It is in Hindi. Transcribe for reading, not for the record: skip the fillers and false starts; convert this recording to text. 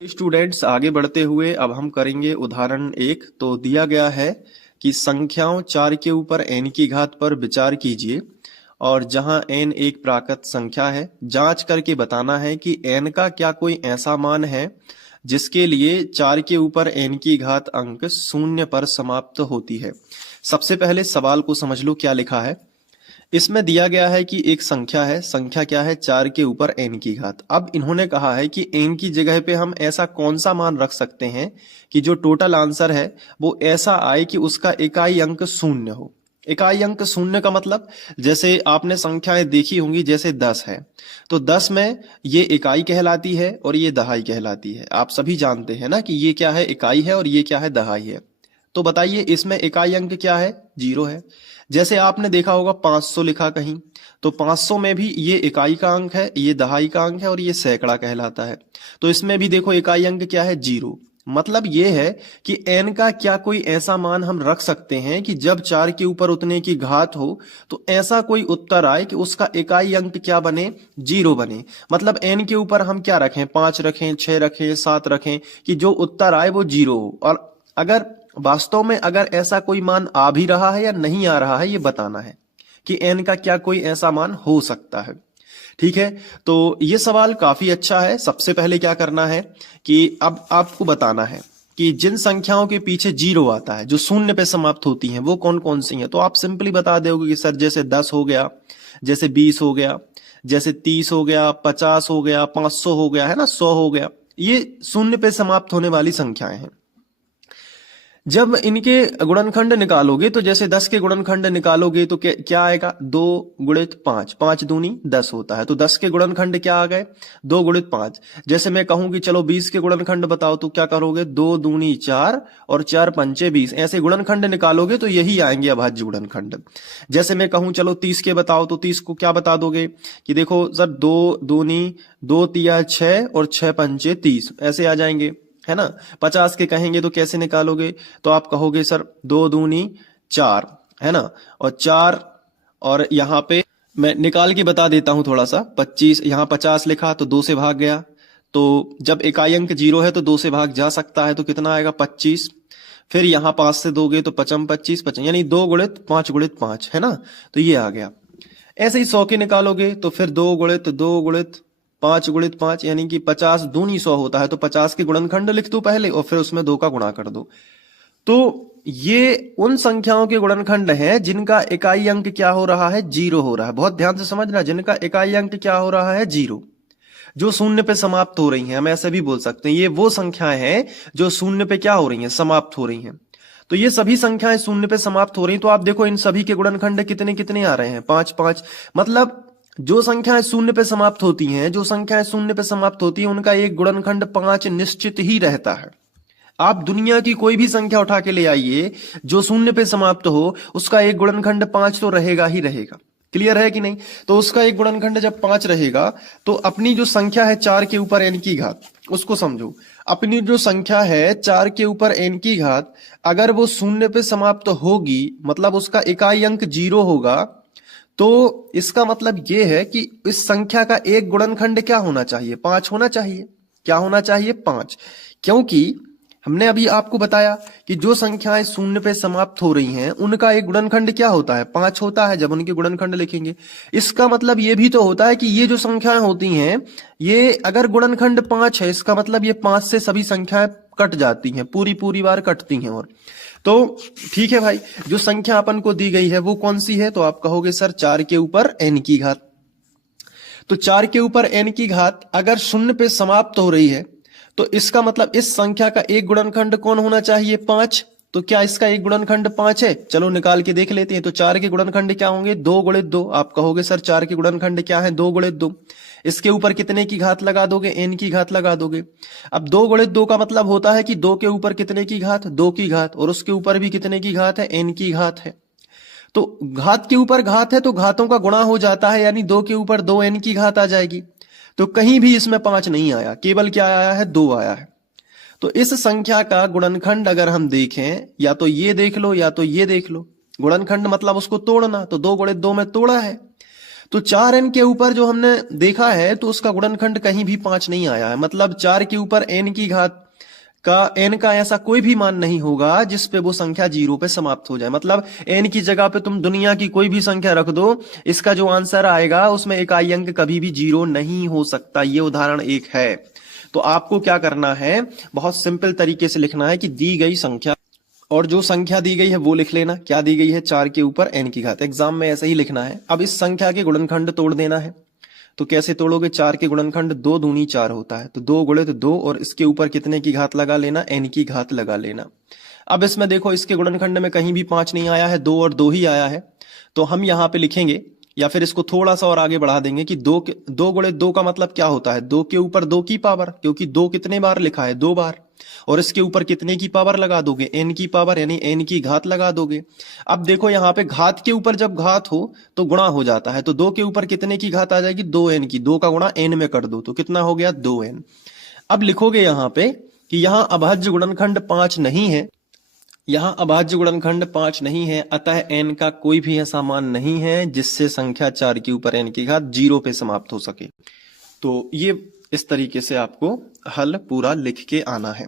स्टूडेंट्स, आगे बढ़ते हुए अब हम करेंगे उदाहरण 1। तो दिया गया है कि संख्याओं 4 के ऊपर n की घात पर विचार कीजिए और जहां n एक प्राकृत संख्या है, जांच करके बताना है कि n का क्या कोई ऐसा मान है जिसके लिए 4 के ऊपर n की घात अंक शून्य पर समाप्त होती है। सबसे पहले सवाल को समझ लो क्या लिखा है। इसमें दिया गया है कि एक संख्या है, संख्या क्या है, 4 के ऊपर n की घात। अब इन्होंने कहा है कि n की जगह पे हम ऐसा कौन सा मान रख सकते हैं कि जो टोटल आंसर है वो ऐसा आए कि उसका इकाई अंक शून्य हो। इकाई अंक शून्य का मतलब, जैसे आपने संख्याएं देखी होंगी, जैसे 10 है तो 10 में ये इकाई कहलाती है और ये दहाई कहलाती है। आप सभी जानते हैं ना कि ये क्या है, इकाई है, और ये क्या है, दहाई है। तो बताइए इसमें इकाई अंक क्या है, 0 है। जैसे आपने देखा होगा 500 लिखा कहीं, तो 500 में भी ये इकाई का अंक है, ये दहाई का अंक है और ये सैकड़ा कहलाता है। तो इसमें भी देखो इकाई अंक क्या है, 0। मतलब ये है कि n का क्या कोई ऐसा मान हम रख सकते हैं कि जब 4 के ऊपर उतने की घात हो तो ऐसा कोई उत्तर आए कि उसका इकाई अंक क्या बने, 0 बने। मतलब n के ऊपर हम क्या रखें, 5 रखें, 6 रखें, 7 रखें, कि जो उत्तर आए वो 0 हो। और अगर वास्तव में अगर ऐसा कोई मान आ भी रहा है या नहीं आ रहा है, ये बताना है कि n का क्या कोई ऐसा मान हो सकता है। ठीक है, तो ये सवाल काफी अच्छा है। सबसे पहले क्या करना है कि अब आपको बताना है कि जिन संख्याओं के पीछे 0 आता है, जो शून्य पे समाप्त होती हैं, वो कौन कौन सी हैं। तो आप सिंपली बता दोगे कि सर जैसे 10 हो गया, जैसे 20 हो गया, जैसे 30 हो गया, 50 हो गया, 500 हो गया, है ना, 100 हो गया। ये शून्य पे समाप्त होने वाली संख्याएं हैं। जब इनके गुणनखंड निकालोगे तो जैसे 10 के गुणनखंड निकालोगे तो क्या आएगा, 2 गुणित 5, 5 दूनी 10 होता है। तो 10 के गुणनखंड क्या आ गए, 2 गुणित 5। जैसे मैं कहूं कि चलो 20 के गुणनखंड बताओ, तो क्या करोगे, 2 दूनी 4 और 4 पंचे 20। ऐसे गुणनखंड निकालोगे तो यही आएंगे अभाज्य गुणनखंड। जैसे मैं कहूं चलो 30 के बताओ, तो 30 को क्या बता दोगे कि देखो सर 2 दूनी 2 तिया 6 और 6 पंचे 30, ऐसे आ जाएंगे, है ना। 50 के कहेंगे तो कैसे निकालोगे, तो आप कहोगे सर 2 दूनी 4, है ना, और 4, और यहाँ पे मैं निकाल के बता देता हूं थोड़ा सा। 25, यहाँ 50 लिखा तो 2 से भाग गया, तो जब इकाई अंक 0 है तो 2 से भाग जा सकता है, तो कितना आएगा, 25। फिर यहाँ 5 से दोगे तो 55 25 55, यानी 2 गुणित 5 गुणित 5, है ना। तो ये आ गया। ऐसे ही 100 के निकालोगे तो फिर 2 गुणित 5 गुणित 5, यानी कि 50 दूनी 100 होता है। तो 50 के गुणनखंड लिख दो पहले और फिर उसमें 2 का गुणा कर दो। तो ये उन संख्याओं के गुणनखंड हैं जिनका इकाई अंक क्या हो रहा है, 0 हो रहा है। बहुत ध्यान से समझना, जिनका इकाई अंक क्या हो रहा है, 0, जो शून्य पे समाप्त हो रही हैं। हम ऐसे भी बोल सकते हैं ये वो संख्याएं हैं जो शून्य पे क्या हो रही हैं, समाप्त हो रही हैं। तो ये सभी संख्याएं शून्य पे समाप्त हो रही हैं। तो आप देखो इन सभी के गुणनखंड कितने कितने आ रहे हैं, 5 5। मतलब जो संख्याएं शून्य पे समाप्त होती हैं, जो संख्याएं शून्य पे समाप्त होती हैं, उनका एक गुणनखंड 5 निश्चित ही रहता है। आप दुनिया की कोई भी संख्या उठा के ले आइए जो शून्य पे समाप्त हो, उसका एक गुणनखंड 5 तो रहेगा ही रहेगा। क्लियर है कि नहीं। तो उसका एक गुणनखंड जब 5 रहेगा तो अपनी जो संख्या है 4 के ऊपर n की घात, उसको समझो। अपनी जो संख्या है 4 के ऊपर n की घात, अगर वो शून्य पे समाप्त होगी, मतलब उसका इकाई अंक 0 होगा, तो इसका मतलब ये है कि इस संख्या का एक गुणनखंड क्या होना चाहिए, 5 होना चाहिए। क्या होना चाहिए, 5। क्योंकि हमने अभी आपको बताया कि जो संख्याएं शून्य पे समाप्त हो रही हैं उनका एक गुणनखंड क्या होता है, 5 होता है। जब उनके गुणनखंड लिखेंगे, इसका मतलब ये भी तो होता है कि ये जो संख्याएं होती हैं, ये अगर गुणनखंड 5 है, इसका मतलब ये 5 से सभी संख्याएं कट जाती हैं, पूरी पूरी बार कटती हैं। और तो ठीक है भाई, जो संख्या अपन को दी गई है वो कौन सी है, तो आप कहोगे सर 4 के ऊपर n की घात। तो 4 के ऊपर n की घात अगर शून्य पे समाप्त हो रही है, तो इसका मतलब इस संख्या का एक गुणनखंड कौन होना चाहिए, 5। तो क्या इसका एक गुणनखंड 5 है, चलो निकाल के देख लेते हैं। तो 4 के गुणनखंड क्या होंगे, 2 गुणित 2। आप कहोगे सर 4 के गुणनखंड क्या है, 2 गुणित 2। इसके ऊपर कितने की घात लगा दोगे, n की घात लगा दोगे। अब 2 गुणित 2 का मतलब होता है कि 2 के ऊपर कितने की घात, 2 की घात, और उसके ऊपर भी कितने की घात है, n की घात है। तो घात के ऊपर घात है तो घातों का गुणा हो जाता है, यानी 2 के ऊपर 2n की घात आ जाएगी। तो कहीं भी इसमें 5 नहीं आया, केवल क्या आया है, 2 आया है। तो इस संख्या का गुणनखंड अगर हम देखें, या तो ये देख लो या तो ये देख लो। गुणनखंड मतलब उसको तोड़ना, तो 2 गुणित 2 में तोड़ा है। तो 4n के ऊपर जो हमने देखा है तो उसका गुणनखंड कहीं भी 5 नहीं आया है, मतलब 4 के ऊपर n की घात का n का ऐसा कोई भी मान नहीं होगा जिस पे वो संख्या 0 पे समाप्त हो जाए। मतलब n की जगह पे तुम दुनिया की कोई भी संख्या रख दो, इसका जो आंसर आएगा उसमें इकाई अंक कभी भी 0 नहीं हो सकता। ये उदाहरण 1 है। तो आपको क्या करना है, बहुत सिंपल तरीके से लिखना है कि दी गई संख्या, और जो संख्या दी गई है वो लिख लेना। क्या दी गई है, 4 के ऊपर n की घात। एग्जाम में ऐसे ही लिखना है। अब इस संख्या के गुणनखंड तोड़ देना है। तो कैसे तोड़ोगे, 4 के गुणनखंड 2 दूनी 4 होता है, तो 2 गुणित 2 और इसके ऊपर कितने की घात लगा लेना, n की घात लगा लेना। अब इसमें देखो इसके गुणनखंड में कहीं भी 5 नहीं आया है, 2 और 2 ही आया है। तो हम यहाँ पे लिखेंगे, या फिर इसको थोड़ा सा और आगे बढ़ा देंगे कि 2 गुणित 2 का मतलब क्या होता है, 2 के ऊपर 2 की पावर, क्योंकि 2 कितने बार लिखा है, 2 बार। और इसके ऊपर कितने की पावर लगा दोगे, n की पावर, यानी n की घात लगा दोगे। अब देखो यहाँ पे घात के ऊपर जब घात हो तो गुणा हो जाता है, तो 2 के ऊपर कितने की घात आ जाएगी, 2n की। 2 का गुणा n में कर दो तो कितना हो गया, 2n। अब लिखोगे यहाँ पे कि यहाँ अभाज्य गुणनखंड 5 नहीं है, यहाँ अभाज्य गुणनखंड 5 नहीं है, अतः n का कोई भी ऐसा मान नहीं है जिससे संख्या 4 के ऊपर n की घात 0 पे समाप्त हो सके। तो ये इस तरीके से आपको हल पूरा लिख के आना है।